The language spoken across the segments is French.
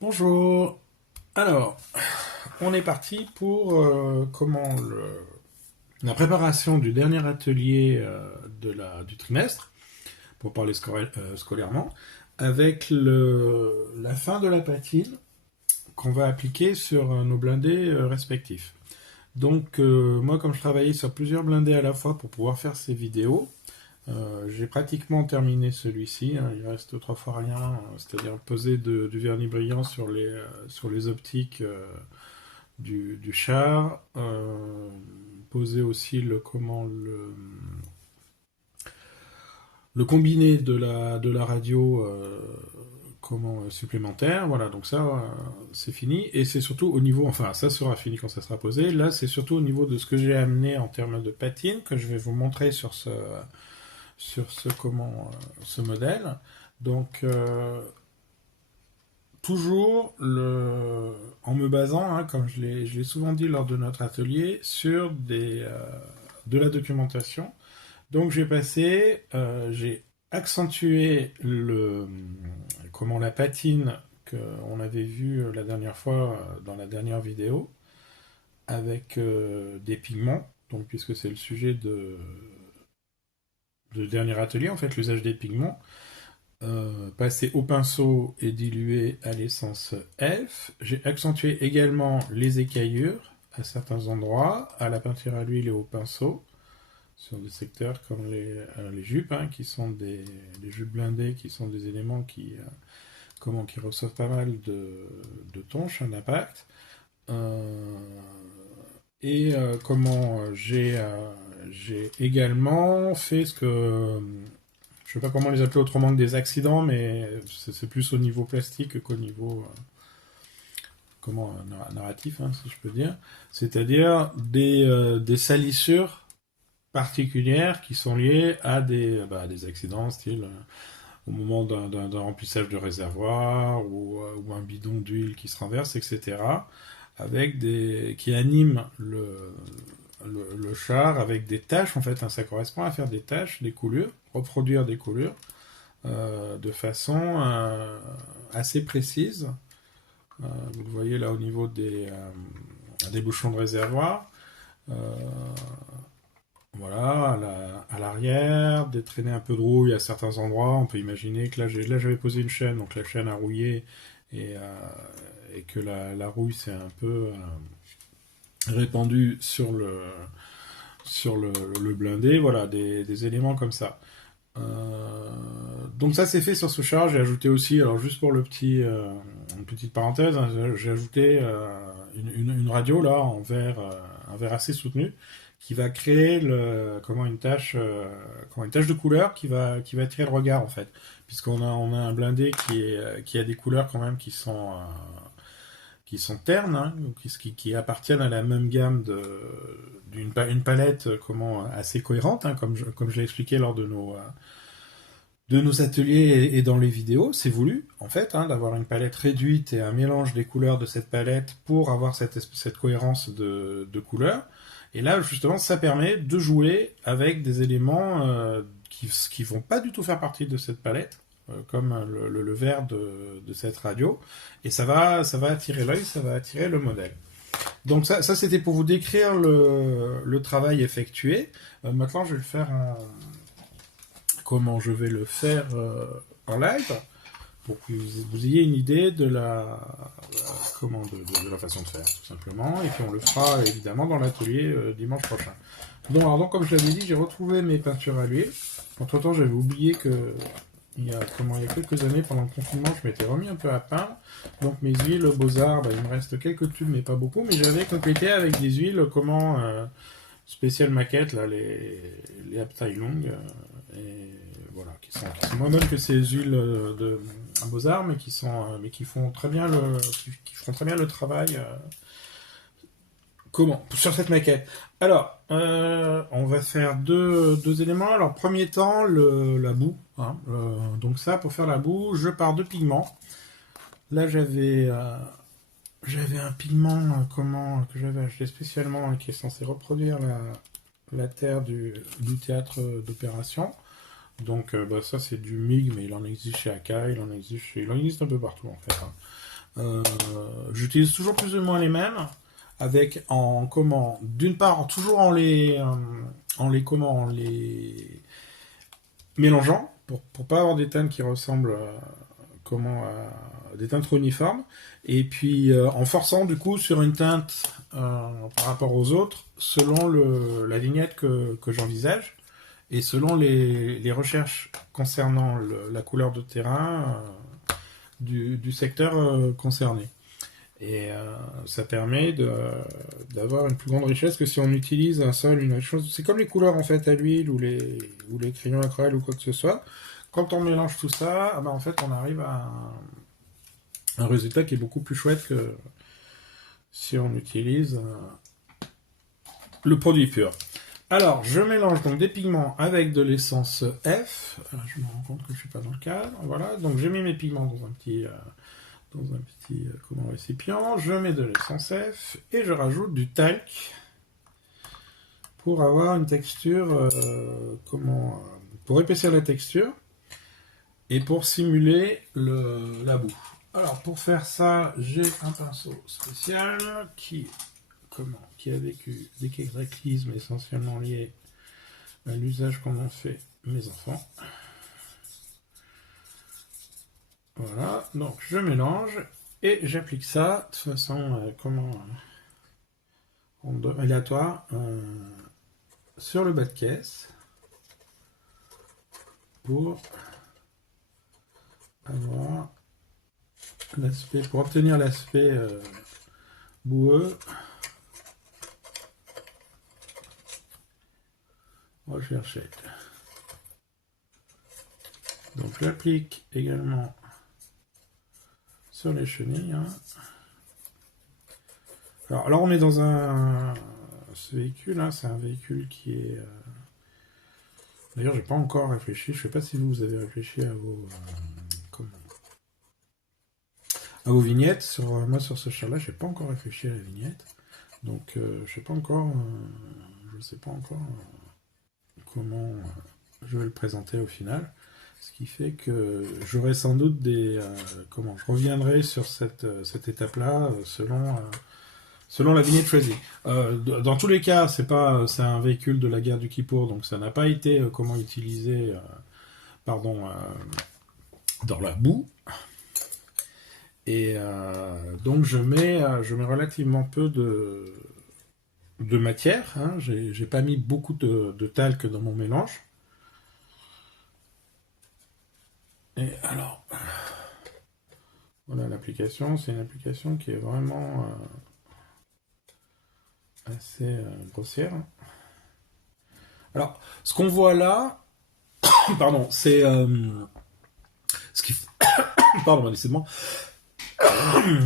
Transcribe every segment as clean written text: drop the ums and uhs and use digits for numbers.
Bonjour. Alors, on est parti pour la préparation du dernier atelier du trimestre, pour parler scolairement, avec la fin de la patine qu'on va appliquer sur nos blindés respectifs. Donc, moi, comme je travaillais sur plusieurs blindés à la fois pour pouvoir faire ces vidéos, j'ai pratiquement terminé celui-ci, hein. Il reste trois fois rien, c'est-à-dire poser du vernis brillant sur les optiques du char, poser aussi le combiné de la radio supplémentaire. Voilà, donc ça c'est fini. Et c'est surtout au niveau, enfin ça sera fini quand ça sera posé. Là c'est surtout au niveau de ce que j'ai amené en termes de patine que je vais vous montrer ce modèle. Donc toujours en me basant, hein, comme je l'ai souvent dit lors de notre atelier, sur de la documentation. Donc j'ai accentué la patine qu'on avait vue la dernière fois dans la dernière vidéo avec des pigments. Donc puisque c'est le sujet de dernier atelier, en fait, l'usage des pigments. Passé au pinceau et dilué à l'essence F. J'ai accentué également les écaillures à certains endroits, à la peinture à l'huile et au pinceau, sur des secteurs comme les jupes, hein, les jupes blindées, qui sont des éléments qui reçoivent pas mal de tonches, d'impact. Et j'ai également fait ce que je sais pas comment les appeler autrement que des accidents, mais c'est plus au niveau plastique qu'au niveau narratif, hein, si je peux dire. C'est-à-dire des salissures particulières qui sont liées à des accidents, style au moment d'un remplissage de réservoir ou un bidon d'huile qui se renverse, etc. Qui animent le char avec des taches, en fait, hein, ça correspond à faire des taches, des coulures, reproduire des coulures de façon assez précise. Vous le voyez là au niveau des bouchons de réservoir. Euh, voilà, à l'arrière, détraîner un peu de rouille à certains endroits. On peut imaginer que là j'avais posé une chaîne, donc la chaîne a rouillé et que la rouille s'est un peu répandue sur le blindé. Voilà, des éléments comme ça. Donc ça c'est fait sur ce char. J'ai ajouté aussi, alors juste pour une petite parenthèse, hein, j'ai ajouté une radio là un verre assez soutenu qui va créer une tache de couleur qui va attirer le regard en fait, puisqu'on a un blindé qui a des couleurs quand même qui sont ternes, hein, qui appartiennent à la même gamme une palette assez cohérente, hein, comme je l'ai expliqué lors de nos ateliers et dans les vidéos. C'est voulu, en fait, hein, d'avoir une palette réduite et un mélange des couleurs de cette palette pour avoir cette cohérence de couleurs. Et là, justement, ça permet de jouer avec des éléments qui vont pas du tout faire partie de cette palette, comme le vert de cette radio. Et ça va attirer l'œil, ça va attirer le modèle. Donc ça c'était pour vous décrire le travail effectué. Maintenant, je vais le faire comment je vais le faire en live pour que vous ayez une idée de la façon de faire, tout simplement. Et puis on le fera évidemment dans l'atelier dimanche prochain. Donc, comme je l'avais dit, j'ai retrouvé mes peintures à l'huile. Entre temps, j'avais oublié que il y a quelques années, pendant le confinement, je m'étais remis un peu à peindre. Donc mes huiles Beaux-Arts, il me reste quelques tubes, mais pas beaucoup. Mais j'avais complété avec des huiles spéciales maquettes, là, les Aptai Long. Et voilà, qui sont moins bonnes que ces huiles de Beaux-Arts, mais qui font très bien qui feront très bien le travail sur cette maquette. Alors, on va faire deux éléments. Alors, premier temps, la boue, hein. Donc ça, pour faire la boue, je pars de pigments. Là, j'avais un pigment que j'avais acheté spécialement, qui est censé reproduire la terre du théâtre d'opération. Donc ça c'est du MIG, mais il en existe chez Akai, il en existe un peu partout en fait, hein. Euh, J'utilise toujours plus ou moins les mêmes, avec en comment, d'une part toujours en les mélangeant pour pas avoir des teintes qui ressemblent à des teintes trop uniformes, et puis en forçant du coup sur une teinte par rapport aux autres selon la vignette que j'envisage et selon les recherches concernant la couleur de terrain du secteur concerné. Et ça permet d'avoir une plus grande richesse que si on utilise un seul, une autre chose. C'est comme les couleurs en fait à l'huile ou les crayons aquarelles ou quoi que ce soit. Quand on mélange tout ça, ah ben, en fait on arrive à un résultat qui est beaucoup plus chouette que si on utilise le produit pur. Alors, je mélange donc des pigments avec de l'essence F. Je me rends compte que je suis pas dans le cadre. Voilà, donc j'ai mis mes pigments dans un petit récipient. Je mets de l'essence F et je rajoute du talc pour avoir une texture, pour épaissir la texture et pour simuler la boue. Alors pour faire ça, j'ai un pinceau spécial qui a vécu des cataclysmes essentiellement liés à l'usage qu'en ont fait mes enfants. Voilà, donc je mélange et j'applique ça de façon aléatoire sur le bas de caisse pour avoir pour obtenir l'aspect boueux. Rechercher. Donc j'applique également sur les chenilles. Hein. Alors là on est dans ce véhicule, hein, c'est un véhicule qui est... D'ailleurs j'ai pas encore réfléchi, je sais pas si vous avez réfléchi à vos vignettes. Moi sur ce char là j'ai pas encore réfléchi à la vignette. Donc je sais pas encore comment je vais le présenter au final. Ce qui fait que j'aurai sans doute je reviendrai sur cette étape-là selon la vignette choisie. Dans tous les cas, c'est un véhicule de la guerre du Kippour, donc ça n'a pas été utilisé dans la boue. Et donc je mets relativement peu de matière. Hein. J'ai pas mis beaucoup de talc dans mon mélange. Et alors, voilà l'application. C'est une application qui est vraiment assez grossière. Alors, ce qu'on voit là, pardon, c'est ce qui, pardon, laissez-moi.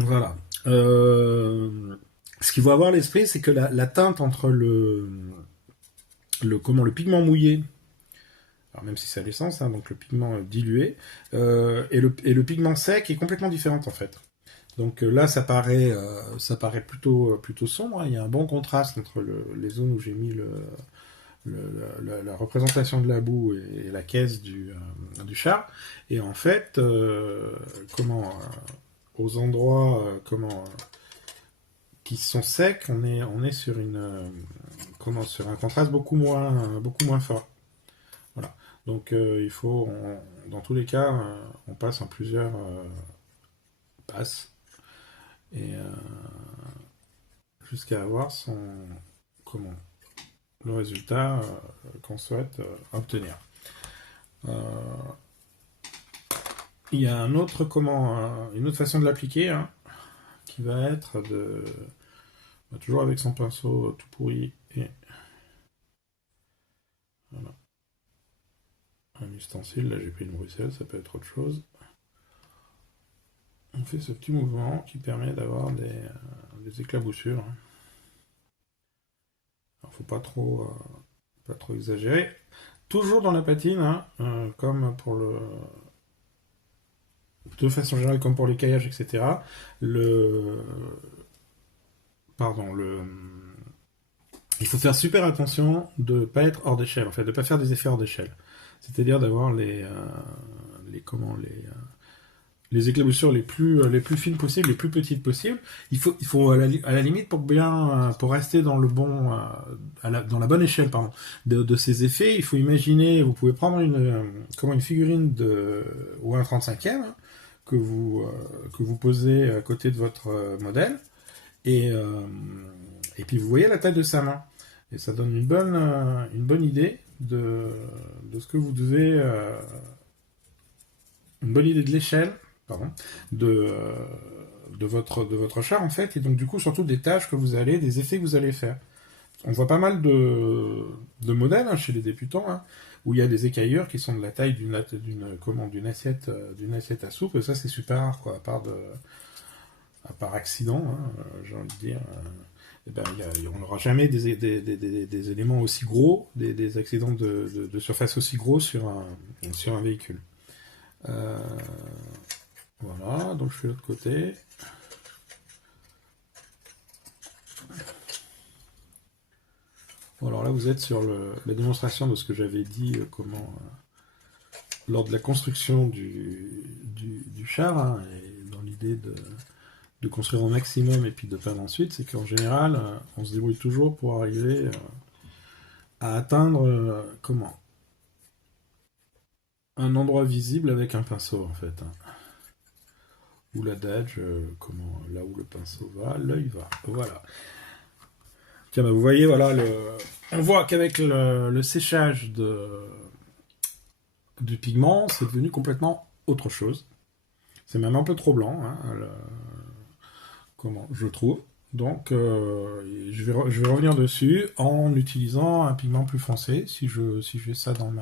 Voilà. Ce qu'il faut avoir à l'esprit, c'est que la teinte entre le pigment mouillé, alors même si c'est à l'essence, hein, donc le pigment dilué, et le pigment sec est complètement différente en fait. Donc là, ça paraît plutôt sombre. Hein. Il y a un bon contraste entre les zones où j'ai mis la représentation de la boue et la caisse du char. Et en fait, aux endroits qui sont secs, on est sur sur un contraste beaucoup moins fort. Voilà. Donc dans tous les cas, on passe en plusieurs passes et jusqu'à avoir le résultat qu'on souhaite obtenir. Il y a une autre façon de l'appliquer, hein, qui va être toujours avec son pinceau tout pourri et voilà. Un ustensile, là j'ai pris une Bruxelles, ça peut être autre chose. On fait ce petit mouvement qui permet d'avoir des éclaboussures. Alors faut pas trop exagérer. Toujours dans la patine, hein, comme de façon générale, comme pour les caillages, etc. Il faut faire super attention de ne pas être hors d'échelle, en fait, de ne pas faire des effets hors d'échelle. C'est-à-dire d'avoir les éclaboussures les plus fines possibles, les plus petites possibles. Il faut à la limite pour rester dans le bon, dans la bonne échelle, pardon, de ces effets, il faut imaginer, vous pouvez prendre une figurine ou un 35e, hein, que vous posez à côté de votre modèle, et puis vous voyez la taille de sa main. Et ça donne une bonne idée de ce que vous devez, une bonne idée de l'échelle, pardon, de, de votre char en fait, et donc du coup surtout des tâches des effets que vous allez faire. On voit pas mal de modèles hein, chez les débutants, hein, où il y a des écaillures qui sont de la taille d'une assiette à soupe, et ça c'est super rare quoi, à part accident, hein, j'ai envie de dire. Eh ben, on n'aura jamais des éléments aussi gros, des accidents de surface aussi gros sur un véhicule. Voilà, donc je fais l'autre côté. Bon, alors là, vous êtes sur la démonstration de ce que j'avais dit lors de la construction du char, hein, et dans l'idée de construire au maximum et puis de peindre ensuite, c'est qu'en général, on se débrouille toujours pour arriver à atteindre un endroit visible avec un pinceau en fait. Hein. Ou l'adage, là où le pinceau va, l'œil va. Voilà. Tiens, bah, vous voyez, voilà, on voit qu'avec le séchage du pigment, c'est devenu complètement autre chose. C'est même un peu trop blanc, hein, je trouve. Donc, je vais revenir dessus en utilisant un pigment plus foncé, si je fais ça dans ma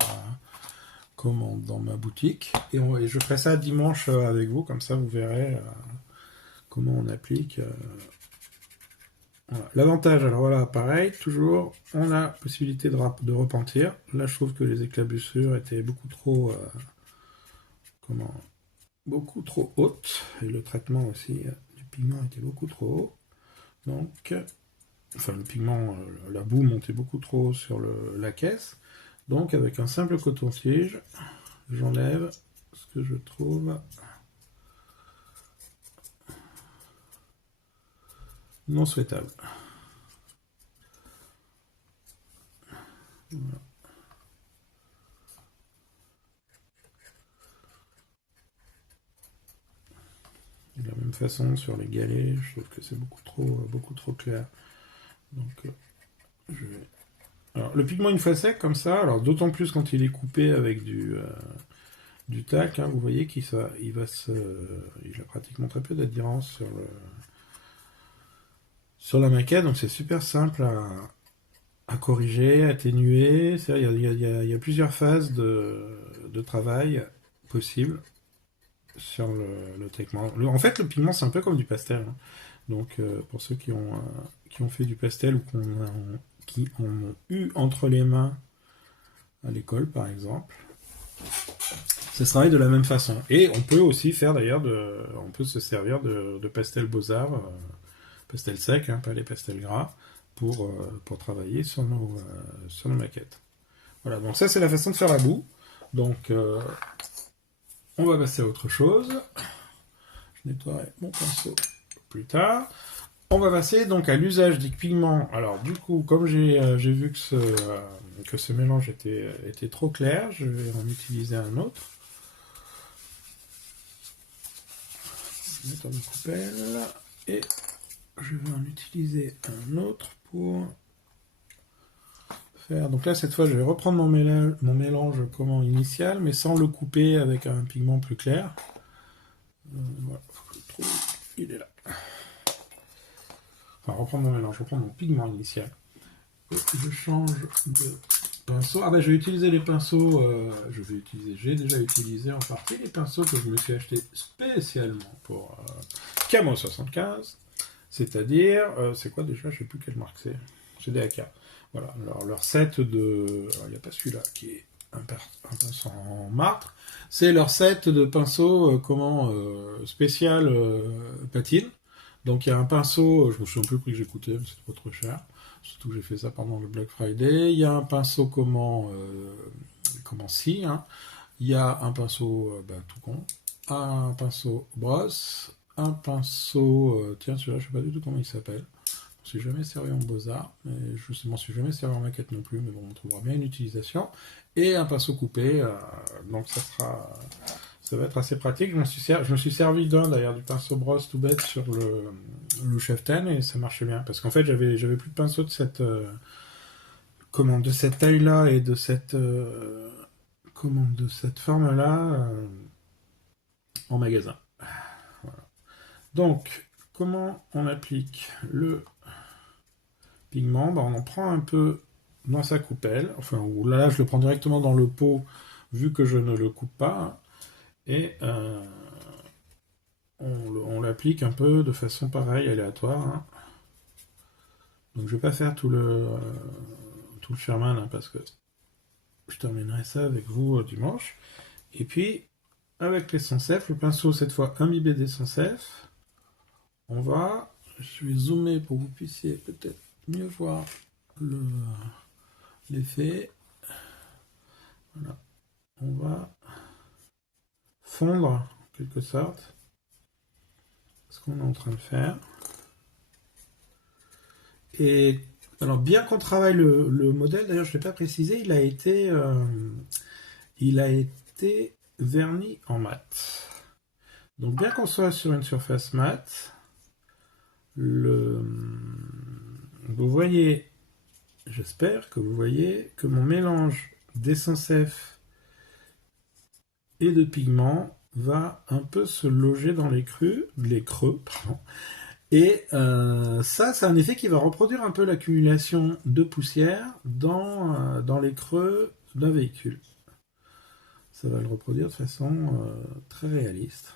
boutique. Et je ferai ça dimanche avec vous, comme ça vous verrez comment on applique. Voilà. L'avantage, alors voilà, pareil, toujours, on a possibilité de repentir. Là, je trouve que les éclaboussures étaient beaucoup trop hautes, et le traitement aussi du pigment était beaucoup trop haut. Donc, enfin, le pigment, la boue montait beaucoup trop haut sur la caisse. Donc, avec un simple coton-tige, j'enlève ce que je trouve non souhaitable. Voilà. De la même façon sur les galets, je trouve que c'est beaucoup trop clair. Donc, je vais. Alors, le pigment une fois sec comme ça, alors d'autant plus quand il est coupé avec du tac, hein, vous voyez il a pratiquement très peu d'adhérence sur la maquette, donc c'est super simple à corriger, atténuer. Il y a plusieurs phases de travail possibles sur le traitement. En fait, le pigment, c'est un peu comme du pastel. Hein. Donc, pour ceux qui ont fait du pastel ou qui ont eu entre les mains à l'école, par exemple, ça se travaille de la même façon. Et on peut aussi faire d'ailleurs, on peut se servir de pastel Beaux-Arts, pastel sec, hein, pas les pastels gras, pour travailler sur nos maquettes. Voilà, donc ça c'est la façon de faire la boue. Donc on va passer à autre chose. Je nettoierai mon pinceau plus tard. On va passer donc à l'usage des pigments. Alors du coup, comme j'ai vu que ce mélange était trop clair, je vais en utiliser un autre. Je vais mettre dans une coupelle et je vais en utiliser un autre pour faire. Donc là, cette fois, je vais reprendre mon mélange initial, mais sans le couper avec un pigment plus clair. Voilà, faut que je le trouve. Il est là. Enfin, reprendre mon pigment initial. Et je change de pinceau. Ah bah, je vais utiliser les pinceaux. J'ai déjà utilisé en partie les pinceaux que je me suis acheté spécialement pour Camo 75. C'est-à-dire, c'est quoi déjà? Je sais plus quelle marque c'est. C'est des AK. Voilà, alors leur set de. Alors, il n'y a pas celui-là qui est un pinceau en martre. C'est leur set de pinceaux spécial patine. Donc il y a un pinceau, je me souviens plus le prix que j'ai coûté, mais c'est trop cher. Surtout que j'ai fait ça pendant le Black Friday. Il y a un pinceau scie, hein. Il y a un pinceau tout con, un pinceau brosse, un pinceau, tiens celui-là je sais pas du tout comment il s'appelle, je ne suis jamais servi en Beaux-Arts, mais je m'en suis jamais servi en maquette non plus, mais bon on trouvera bien une utilisation, et un pinceau coupé, donc ça va être assez pratique. Je me suis servi d'un d'ailleurs du pinceau brosse tout bête sur le Chef 10 et ça marchait bien, parce qu'en fait j'avais plus de pinceau de cette de cette taille-là et de cette de cette forme-là en magasin. Voilà. Donc, comment on applique le pigment? On en prend un peu dans sa coupelle. Enfin, là, je le prends directement dans le pot, vu que je ne le coupe pas. Et on l'applique un peu de façon pareille, aléatoire. Hein. Donc, je vais pas faire tout le Sherman, hein, parce que je terminerai ça avec vous dimanche. Et puis, avec les sans F, le pinceau cette fois imbibé des sans F, je vais zoomer pour que vous puissiez peut-être mieux voir l'effet. Voilà. On va fondre, en quelque sorte, ce qu'on est en train de faire. Et alors, bien qu'on travaille le modèle, d'ailleurs je ne l'ai pas précisé, il a été verni en mat. Donc bien qu'on soit sur une surface mat, vous voyez, j'espère que vous voyez que mon mélange d'essence F et de pigment va un peu se loger dans les creux, pardon. Et ça, c'est un effet qui va reproduire un peu l'accumulation de poussière dans les creux d'un véhicule. Ça va le reproduire de façon très réaliste.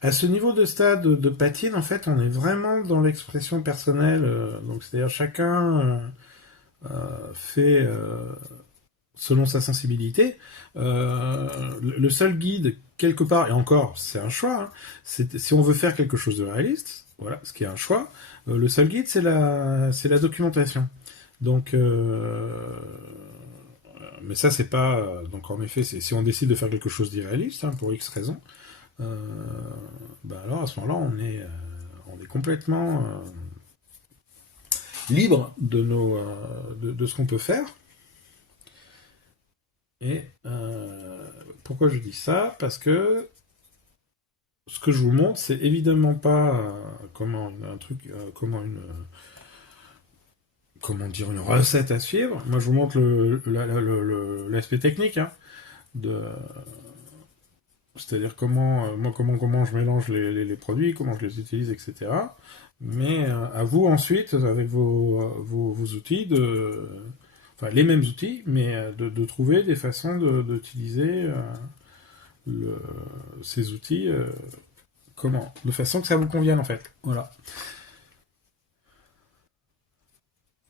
À ce niveau de stade de patine, en fait, on est vraiment dans l'expression personnelle. Donc, c'est-à-dire chacun fait selon sa sensibilité. Le seul guide, quelque part, et encore, c'est un choix, hein, si on veut faire quelque chose de réaliste, voilà, ce qui est un choix, le seul guide, c'est la documentation. Donc, mais ça, c'est pas. Donc, en effet, si on décide de faire quelque chose d'irréaliste, hein, pour X raisons, alors à ce moment-là, on est complètement libre de ce qu'on peut faire. Et pourquoi je dis ça? Parce que ce que je vous montre, c'est évidemment pas comment dire une recette à suivre. Moi, je vous montre l'aspect technique, hein, c'est-à-dire comment je mélange les produits, comment je les utilise, etc. Mais à vous ensuite, avec vos outils, enfin les mêmes outils, mais de trouver des façons d'utiliser ces outils de façon que ça vous convienne en fait. Voilà.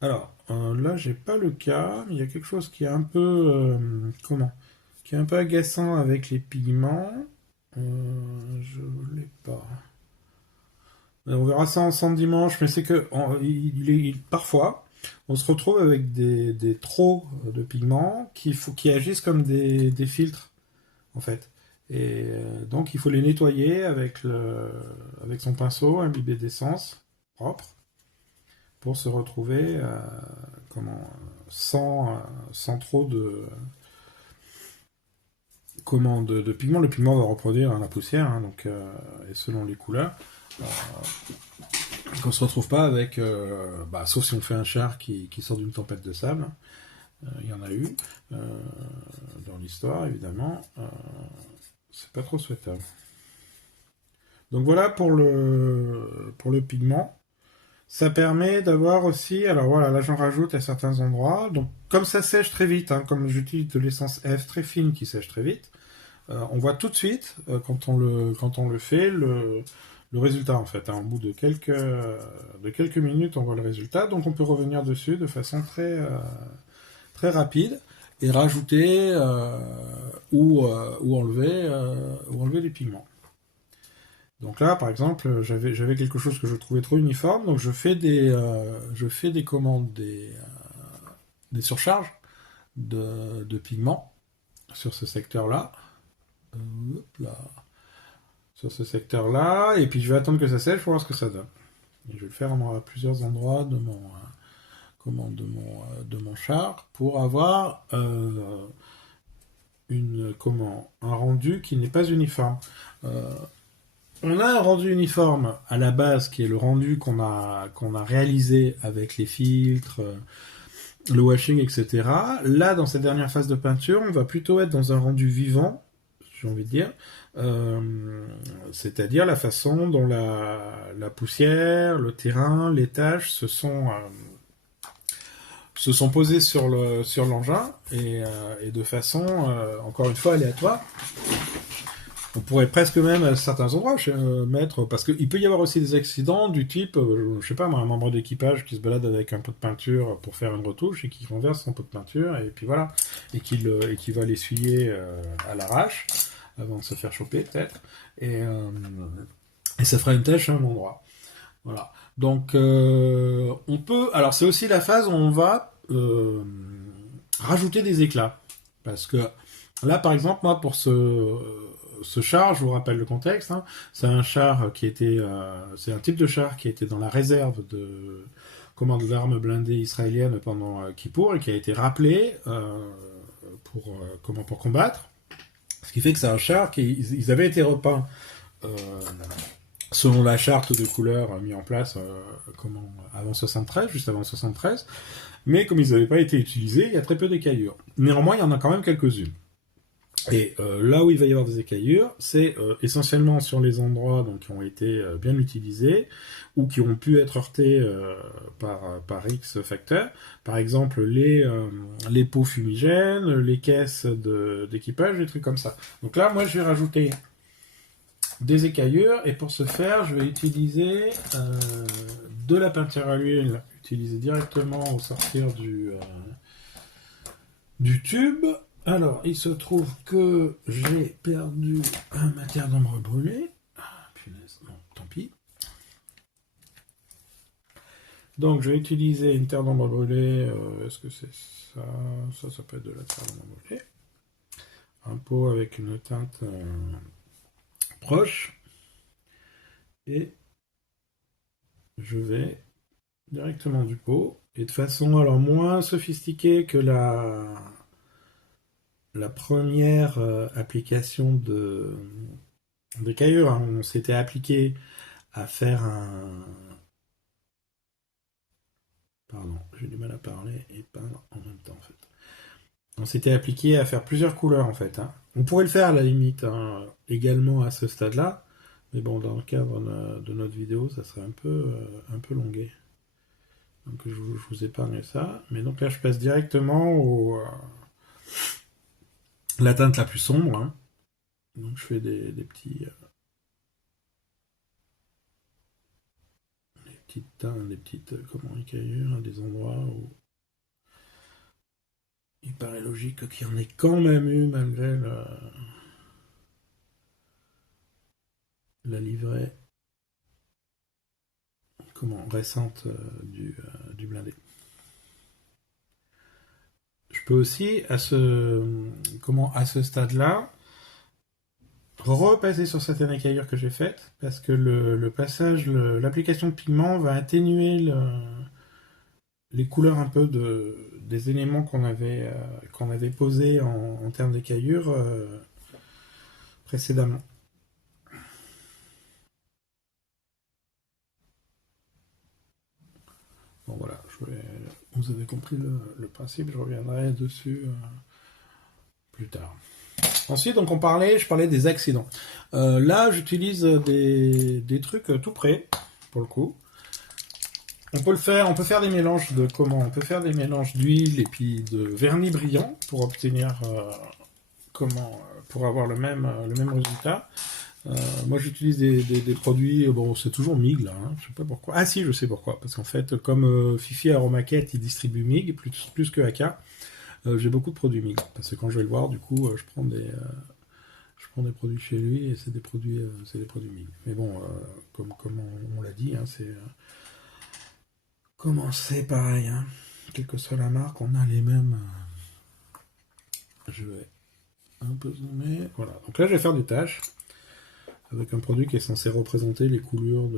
Alors là, j'ai pas le cas, mais il y a quelque chose qui est un peu qui est un peu agaçant avec les pigments. Je l'ai pas. On verra ça ensemble dimanche, mais c'est que parfois, on se retrouve avec des trop de pigments qui agissent comme des filtres, en fait. Et donc, il faut les nettoyer avec son pinceau imbibé d'essence propre pour se retrouver sans trop de pigments. Le pigment va reproduire la poussière, hein, donc, et selon les couleurs. Qu'on se retrouve pas avec, sauf si on fait un char qui sort d'une tempête de sable, il y en a eu dans l'histoire évidemment, c'est pas trop souhaitable. Donc voilà pour le pigment. Ça permet d'avoir aussi, alors voilà, là j'en rajoute à certains endroits, donc comme ça sèche très vite, hein, comme j'utilise de l'essence F très fine qui sèche très vite, on voit tout de suite quand on le fait le résultat en fait. Hein. Au bout de quelques minutes, on voit le résultat, donc on peut revenir dessus de façon très très rapide et rajouter ou enlever les pigments. Donc là, par exemple, j'avais quelque chose que je trouvais trop uniforme, donc je fais des commandes, des surcharges de pigments sur ce secteur-là. Là, sur ce secteur-là, et puis je vais attendre que ça sèche pour voir ce que ça donne. Et je vais le faire à plusieurs endroits de mon char pour avoir un rendu qui n'est pas uniforme. Euh, on a un rendu uniforme à la base qui est le rendu qu'on a réalisé avec les filtres, le washing, etc. Là, dans cette dernière phase de peinture, on va plutôt être dans un rendu vivant, j'ai envie de dire, c'est-à-dire la façon dont la poussière, le terrain, les tâches se sont posés sur l'engin et de façon, encore une fois, aléatoire. On pourrait presque même à certains endroits mettre, parce qu'il peut y avoir aussi des accidents du type, je sais pas, un membre d'équipage qui se balade avec un pot de peinture pour faire une retouche et qui renverse son pot de peinture et puis voilà, et qui va l'essuyer à l'arrache avant de se faire choper peut-être, et ça fera une tâche à un endroit. Voilà. Donc on peut, alors c'est aussi la phase où on va rajouter des éclats, parce que là par exemple moi pour ce char, je vous rappelle le contexte, hein, c'est un char qui était, c'est un type de char qui était dans la réserve de commande d'armes blindées israéliennes pendant Kippour et qui a été rappelé pour combattre. Ce qui fait que c'est un char qui ils avaient été repeints euh, selon la charte de couleurs mise en place avant 73, juste avant 73, mais comme ils n'avaient pas été utilisés, il y a très peu d'écaillures. Néanmoins, il y en a quand même quelques-unes. Et là où il va y avoir des écaillures, c'est essentiellement sur les endroits donc, qui ont été bien utilisés ou qui ont pu être heurtés par X facteurs. Par exemple, les pots fumigènes, les caisses d'équipage, des trucs comme ça. Donc là, moi, je vais rajouter des écaillures et pour ce faire, je vais utiliser de la peinture à l'huile utilisée directement au sortir du tube. Alors, il se trouve que j'ai perdu ma terre d'ombre brûlée. Ah, punaise, non, tant pis. Donc, je vais utiliser une terre d'ombre brûlée. Est-ce que c'est ça? Ça peut être de la terre d'ombre brûlée. Un pot avec une teinte proche. Et je vais directement du pot. Et de façon alors moins sophistiquée que la première application de caillure, hein. On s'était appliqué à faire un... Pardon, j'ai du mal à parler et peindre en même temps en fait. On s'était appliqué à faire plusieurs couleurs en fait, hein. On pourrait le faire à la limite hein, également à ce stade-là, mais bon, dans le cadre de notre vidéo, ça serait un peu longué. Donc je vous épargne ça. Mais donc là, je passe directement la teinte la plus sombre, hein. Donc je fais des petites teintes, des petites écaillures, à des endroits où il paraît logique qu'il y en ait quand même eu malgré la livrée récente du blindé. Je peux aussi à ce stade-là repasser sur certaines écaillures que j'ai faites parce que le passage, l'application de pigment va atténuer les couleurs un peu des éléments qu'on avait posés en termes d'écaillures précédemment. Bon voilà, vous avez compris le principe, je reviendrai dessus plus tard. Ensuite, donc je parlais des accidents. Là, j'utilise des trucs tout prêts, pour le coup. On peut faire des mélanges on peut faire des mélanges d'huile et puis de vernis brillant pour obtenir pour avoir le même résultat. Moi j'utilise des produits, bon c'est toujours MIG là, hein, je sais pas pourquoi. Ah si, je sais pourquoi, parce qu'en fait comme Fifi Aromaquette il distribue MIG plus que AK, j'ai beaucoup de produits MIG, parce que quand je vais le voir du coup je prends Je prends des produits chez lui et c'est des produits MIG. Mais bon, comme on l'a dit, hein, comment c'est pareil, hein. Quelle que soit la marque, on a les mêmes. Je vais un peu zoomer. Voilà. Donc là, je vais faire des tâches avec un produit qui est censé représenter les coulures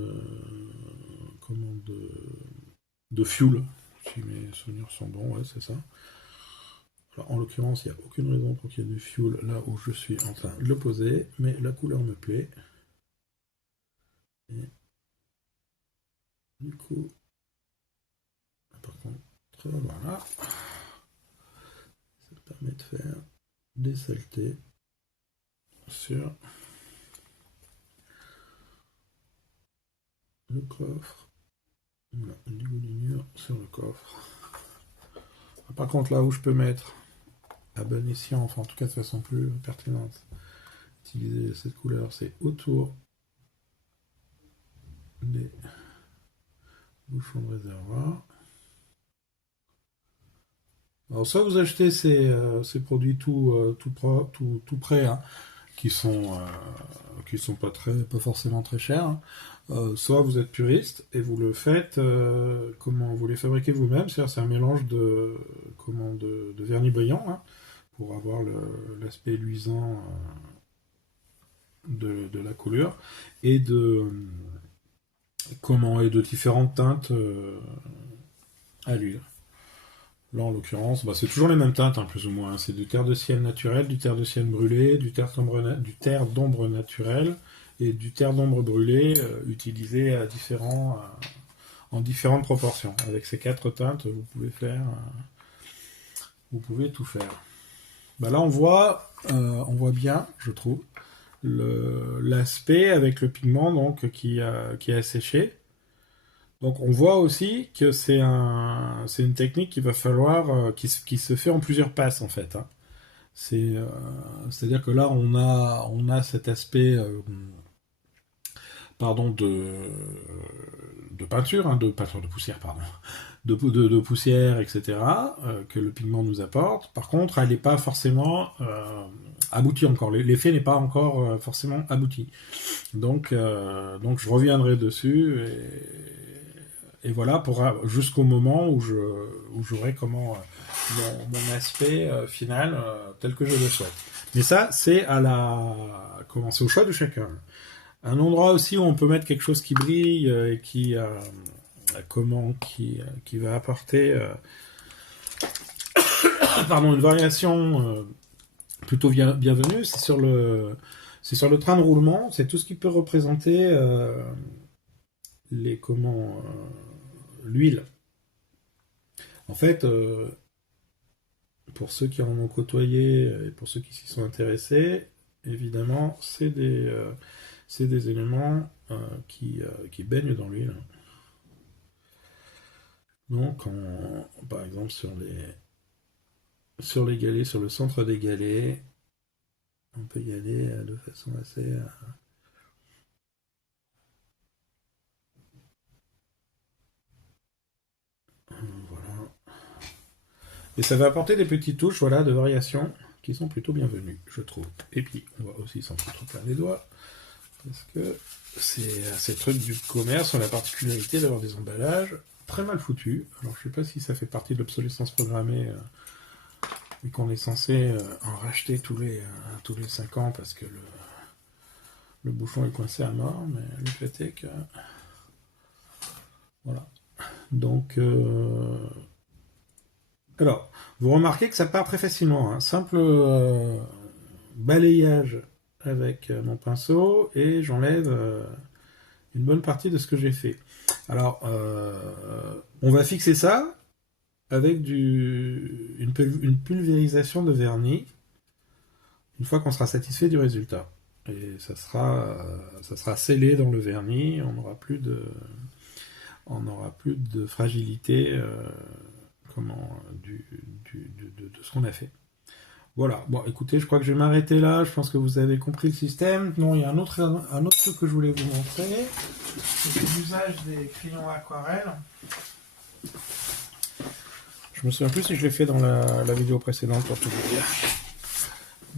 de fuel. Si mes souvenirs sont bons, ouais, c'est ça. Alors, en l'occurrence, il n'y a aucune raison pour qu'il y ait du fuel là où je suis en train de le poser, mais la couleur me plaît. Et du coup, par contre, voilà. Ça permet de faire des saletés sur le coffre. Voilà, du goudinure sur le coffre. Par contre, là où je peux mettre à bon escient, enfin en tout cas de façon plus pertinente, utiliser cette couleur, c'est autour des bouchons de réservoir. Alors soit vous achetez ces produits tout prêts, hein, qui sont pas forcément très chers, hein. Soit vous êtes puriste et vous le faites, vous les fabriquez vous-même, c'est-à-dire c'est un mélange de vernis brillant, hein, pour avoir l'aspect luisant de la coulure et de différentes teintes à l'huile. Là, en l'occurrence, c'est toujours les mêmes teintes, hein, plus ou moins. C'est du terre de sienne naturel, du terre de sienne brûlé, du terre d'ombre naturel et du terre d'ombre brûlé, utilisé en différentes proportions. Avec ces 4 teintes, vous pouvez tout faire. Là, on voit bien, je trouve, l'aspect avec le pigment donc qui a séché. Donc on voit aussi que c'est une technique qui va falloir qui se fait en plusieurs passes en fait, hein. C'est-à-dire que là on a cet aspect de peinture, hein, de peinture de poussière, pardon, de poussière, etc., que le pigment nous apporte. Par contre, elle n'est pas forcément aboutie encore. L'effet n'est pas encore forcément abouti. Donc je reviendrai dessus et voilà jusqu'au moment où j'aurai mon aspect final tel que je le souhaite. Mais ça, c'est c'est au choix de chacun. Un endroit aussi où on peut mettre quelque chose qui brille et qui va apporter une variation plutôt bienvenue, c'est sur le train de roulement. C'est tout ce qui peut représenter l'huile. En fait, pour ceux qui en ont côtoyé et pour ceux qui s'y sont intéressés, évidemment, c'est des éléments qui baignent dans l'huile. Donc, par exemple, sur les galets, sur le centre des galets, on peut y aller de façon assez... Voilà. Et ça va apporter des petites touches de variation qui sont plutôt bienvenues, je trouve. Et puis, on va aussi s'en foutre plein les doigts, parce que ces trucs du commerce ont la particularité d'avoir des emballages très mal foutus. Alors, je sais pas si ça fait partie de l'obsolescence programmée, et qu'on est censé en racheter tous les 5 ans parce que le bouchon est coincé à mort, mais le fait est que... Voilà. Donc... Alors, vous remarquez que ça part très facilement. Un simple balayage avec mon pinceau et j'enlève une bonne partie de ce que j'ai fait. Alors, on va fixer ça avec une pulvérisation de vernis une fois qu'on sera satisfait du résultat. Et ça sera scellé dans le vernis, on n'aura plus de fragilité de ce qu'on a fait. Voilà, bon écoutez, je crois que je vais m'arrêter là, je pense que vous avez compris le système. Non, il y a un autre truc que je voulais vous montrer, c'est l'usage des crayons aquarelle. Je me souviens plus si je l'ai fait dans la vidéo précédente pour tout vous dire.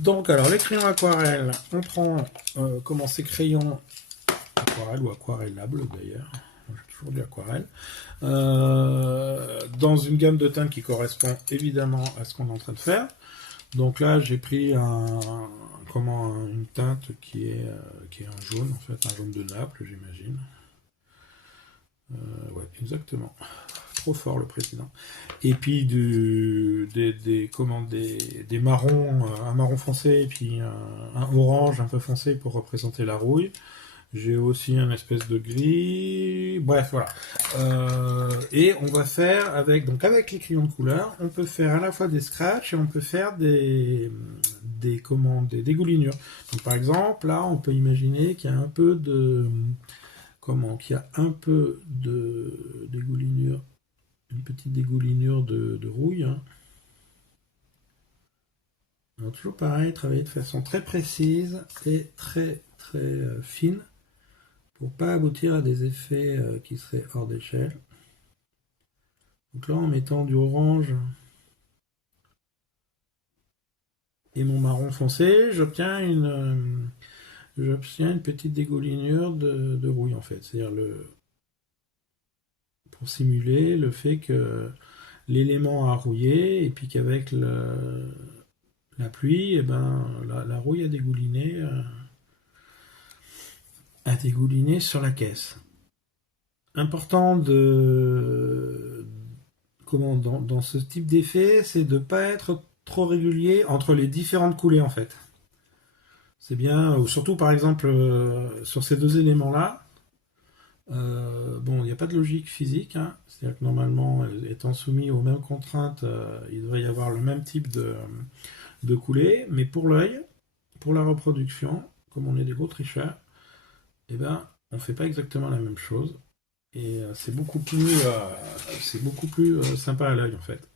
Donc, alors, les crayons aquarelle, on prend comment ces crayons aquarelle ou aquarellable d'ailleurs. J'ai toujours dit aquarelle. Dans une gamme de teintes qui correspond évidemment à ce qu'on est en train de faire. Donc là, j'ai pris une teinte qui est un jaune, en fait, un jaune de Naples, j'imagine. Ouais, exactement. Trop fort le président. Et puis des marrons, un marron foncé et puis un orange un peu foncé pour représenter la rouille. J'ai aussi un espèce de gris. Bref, voilà. Et on va faire avec les crayons de couleur, on peut faire à la fois des scratchs et on peut faire des dégoulinures. Donc par exemple, là, on peut imaginer qu'il y a un peu de dégoulinure, une petite dégoulinure de rouille. Hein. Alors, toujours pareil, travailler de façon très précise et très très fine pour pas aboutir à des effets qui seraient hors d'échelle. Donc là, en mettant du orange et mon marron foncé, j'obtiens une petite dégoulinure de rouille en fait. C'est-à-dire pour simuler le fait que l'élément a rouillé et puis qu'avec la pluie, la rouille a dégouliné sur la caisse. Important dans ce type d'effet, c'est de ne pas être trop régulier entre les différentes coulées en fait. C'est bien, ou surtout par exemple sur ces deux éléments-là, il n'y a pas de logique physique, hein. C'est-à-dire que normalement, étant soumis aux mêmes contraintes, il devrait y avoir le même type de coulée, mais pour l'œil, pour la reproduction, comme on est des gros tricheurs, on ne fait pas exactement la même chose. Et c'est beaucoup plus sympa à l'œil en fait.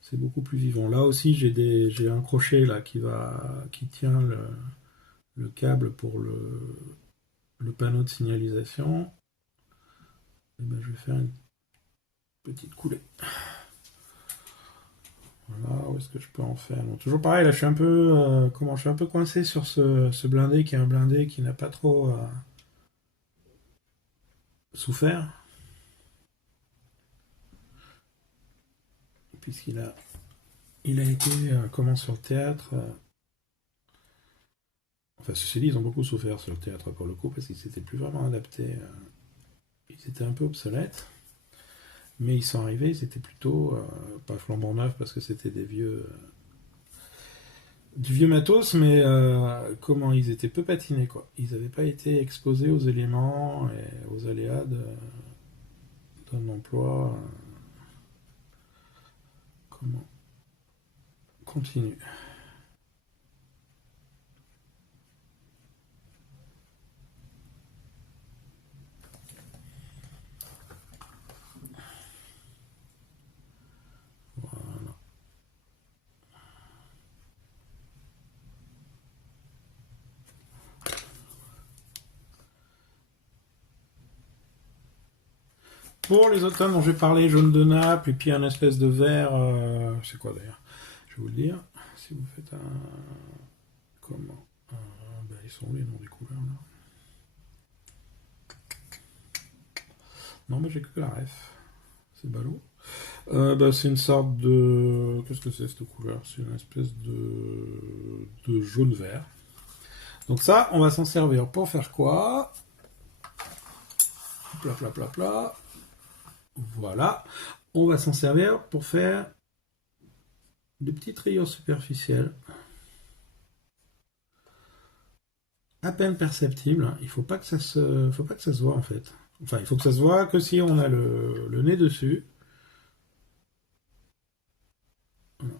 C'est beaucoup plus vivant. Là aussi, j'ai un crochet là qui tient le câble pour le panneau de signalisation. Et je vais faire une petite coulée. Voilà, où est-ce que je peux en faire? Bon, toujours pareil, là je suis un peu coincé sur ce blindé qui est un blindé qui n'a pas trop souffert. Puisqu'il a été sur le théâtre. Enfin, ceci dit, ils ont beaucoup souffert sur le théâtre pour le coup, parce qu'ils s'étaient plus vraiment adaptés. Ils étaient un peu obsolètes. Mais ils sont arrivés, ils étaient plutôt pas flambant neufs parce que c'était du vieux matos, mais ils étaient peu patinés quoi. Ils n'avaient pas été exposés aux éléments et aux aléas d'un emploi continu. Pour les automnes dont j'ai parlé, jaune de Naples, et puis un espèce de vert, c'est quoi d'ailleurs? Je vais vous le dire. Si vous faites ils sont où les noms des couleurs là? Non, mais j'ai que la ref. C'est ballot. C'est une sorte de. Qu'est-ce que c'est cette couleur? C'est une espèce de jaune-vert. Donc ça, on va s'en servir pour faire quoi? Pla pla pla pla. Voilà. On va s'en servir pour faire des petites rayures superficielles. À peine perceptibles. Il faut pas que ça se voit en fait. Enfin, il faut que ça se voit que si on a le nez dessus. Voilà.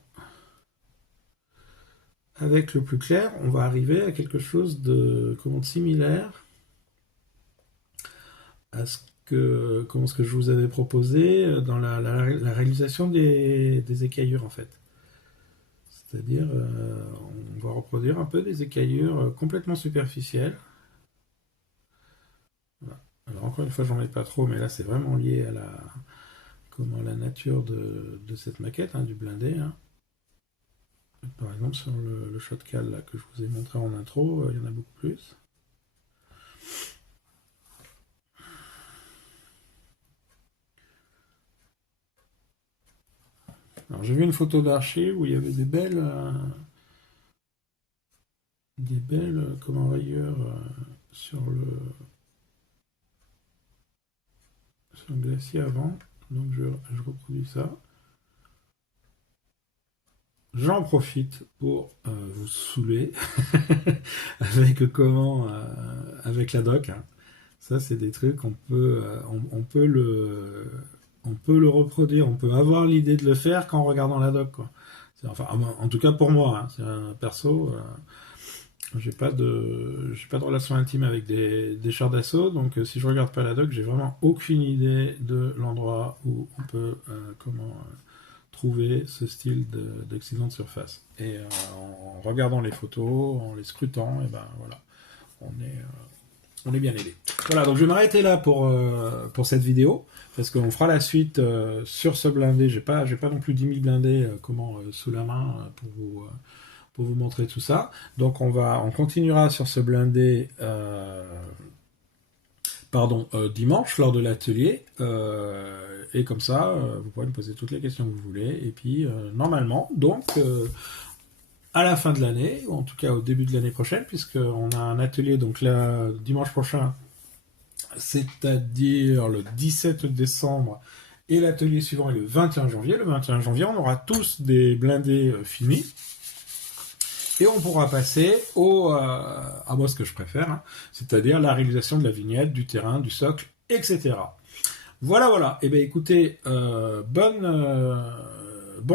Avec le plus clair, on va arriver à quelque chose de similaire à ce que je vous avais proposé dans la réalisation des écaillures en fait. C'est-à-dire, on va reproduire un peu des écaillures complètement superficielles. Voilà. Alors encore une fois, j'en mets pas trop, mais là c'est vraiment lié à la nature de cette maquette, hein, du blindé. Hein. Par exemple, sur le shotcal là, que je vous ai montré en intro, il y en a beaucoup plus. Alors j'ai vu une photo d'archive où il y avait des belles comment rayures sur le glacier avant. Donc je reproduis ça. J'en profite pour vous saouler avec la doc, hein. Ça, c'est des trucs on peut le reproduire, on peut avoir l'idée de le faire qu'en regardant la doc, quoi. Enfin, en tout cas pour moi, hein, c'est un perso. J'ai pas de relation intime avec des chars d'assaut, donc si je regarde pas la doc, j'ai vraiment aucune idée de l'endroit où on peut trouver ce style d'accident de surface. Et en regardant les photos, en les scrutant, et ben voilà, on est bien aidé. Voilà, donc je vais m'arrêter là pour cette vidéo, parce qu'on fera la suite sur ce blindé. J'ai pas non plus 10 000 blindés sous la main pour vous montrer tout ça. Donc on continuera sur ce blindé dimanche lors de l'atelier. Et comme ça, vous pourrez me poser toutes les questions que vous voulez. Et puis, normalement, donc, à la fin de l'année, ou en tout cas au début de l'année prochaine, puisqu'on a un atelier donc là, dimanche prochain, c'est-à-dire le 17 décembre, et l'atelier suivant est le 21 janvier. Le 21 janvier, on aura tous des blindés finis. Et on pourra passer à moi ce que je préfère, hein, c'est-à-dire la réalisation de la vignette, du terrain, du socle, etc. Voilà. Eh bien, écoutez, bon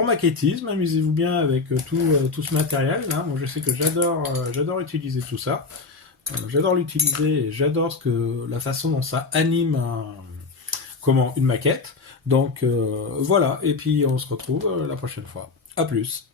maquettisme, amusez-vous bien avec tout ce matériel. Hein. Moi, je sais que j'adore utiliser tout ça. J'adore l'utiliser et j'adore la façon dont ça anime une maquette. Donc voilà. Et puis on se retrouve la prochaine fois. À plus.